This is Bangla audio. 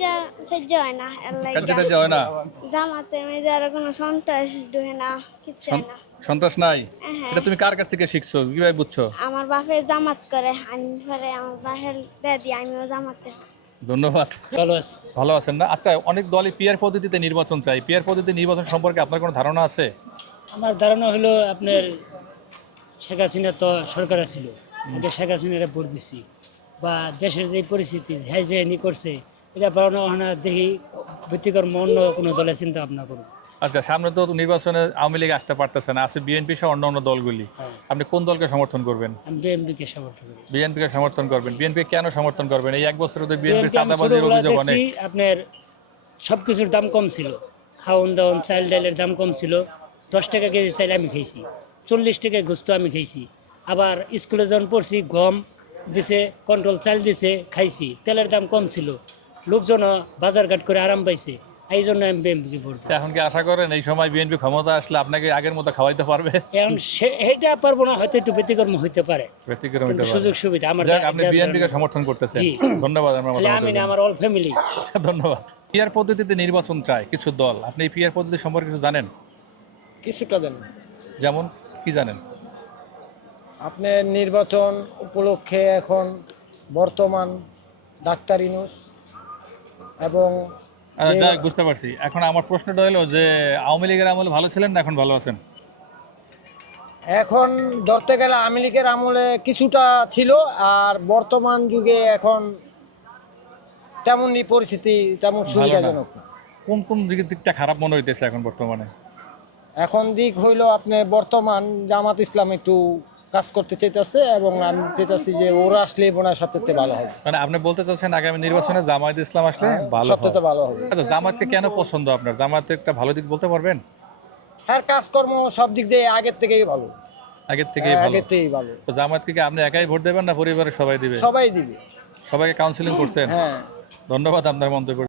যা সহ্য হয় না। এর লাগি কাজে টাজে হয় না? জামাতে মেজে আর কোনো সন্ত্রাস ঢুকে না কিচ্ছু না। সন্ত্রাস নাই? হ্যাঁ। এটা তুমি কার কাছ থেকে শিখছো? কীভাবে বুঝছ? আমার বাপে জামাত করে আমি পরে আমার বাপের দাদি আমিও জামাতে ধন্যবাদ। ভালো ভালো আছেন না? আচ্ছা অনেক দলই পিয়ার পদ্ধতিতে নির্বাচন চাই পিয়ার পদ্ধতি নির্বাচন সম্পর্কে আপনার কোনো ধারণা আছে? আমার ধারণা হলো আপনার শেখ হাসিনা তো সরকার ছিল। আগে শেখ হাসিনারা ভোট দিছি। বা দেশের যে পরিস্থিতি হ্যাঁ যে নি করছে এটা বাড়ানো না দেখি অন্য কোনো দলে চিন্তা ভাবনা করুন আচ্ছা সামনে তো নির্বাচনে আওয়ামী লীগ আসতে পারতেছে না আছে বিএনপি সহ অন্য অন্য দলগুলি। হ্যাঁ। আপনি কোন দলকে সমর্থন করবেন? আমি বিএমপিকে সমর্থন বিএনপিকে সমর্থন করবেন? বিএনপি কেন সমর্থন করবেন? এই এক বছর আমি চাঁদাবাজির অভিযোগ অনেক। আপনার সব কিছুর দাম কম ছিল। খাওয়ন দাওয়ন চাল ডালের দাম কম ছিল। দশ টাকা কেজি চাইলে আমি খেয়েছি। চল্লিশ টাকা গোস্ত আমি খেয়েছি। আবার স্কুলে যখন পড়ছি গম দিছে কন্ট্রোল চাল দিছে খাইছি। তেলের দাম কম ছিল। লোকজন বাজার ঘাট করে আরাম পাইছে। এই জন্য আমি বিএমপিকে ভোট এখন কি আশা করেন এই সময় বিএনপি ক্ষমতা আসলে আপনাকে আগের মতো খাওয়াইতে পারবে? এখন সে এটা পারব না হয়তো একটু ব্যতিক্রম হইতে পারে। ব্যতিক্রম সুযোগ সুবিধা আমার আপনি বিএনপিকে সমর্থন করতেছেন। ধন্যবাদ আমার আমি না আমার অল ফ্যামিলি ধন্যবাদ। পিয়ার পদ্ধতিতে নির্বাচন চায় কিছু দল। আপনি এই পিয়ার পদ্ধতি সম্পর্কে কিছু জানেন? কিছুটা জানেন যেমন কি জানেন? আপনি নির্বাচন উপলক্ষে এখন বর্তমান ডাক্তার ইনুস এবং যাক, বুঝতে পারছি। এখন আমার প্রশ্নটা হলো যে আওয়ামী লীগের আমলে ভালো ছিলেন না এখন ভালো আছেন? এখন ধরতে গেলে আওয়ামী লীগের আমলে কিছুটা ছিল আর বর্তমান যুগে এখন তেমনই পরিস্থিতি তেমন সুবিধাজনক কোন কোন দিকটা খারাপ মনে হইতেছে এখন বর্তমানে? এখন দিক হইল আপনি বর্তমান জামাত ইসলাম একটু কাজ করতে চাইতেছে এবং আমি চাইতেছি যে ওরা আসলে মনে হয় সবথেকে ভালো হবে। মানে আপনি বলতে চাচ্ছেন আগামী নির্বাচনে জামায়াত ইসলাম আসলে ভালো সবথেকে। ভালো হবে। আচ্ছা জামাতকে কেন পছন্দ আপনার? জামাতের একটা ভালো দিক বলতে পারবেন? হ্যাঁ কাজকর্ম সব দিক দিয়ে আগের থেকেই ভালো। আগের থেকেই ভালো। আগের থেকেই ভালো। তো জামাতকে কি আপনি একাই ভোট দেবেন না পরিবারের সবাই দিবে? সবাই দিবে। সবাইকে কাউন্সিলিং করছেন? হ্যাঁ। ধন্যবাদ আপনার মন্তব্য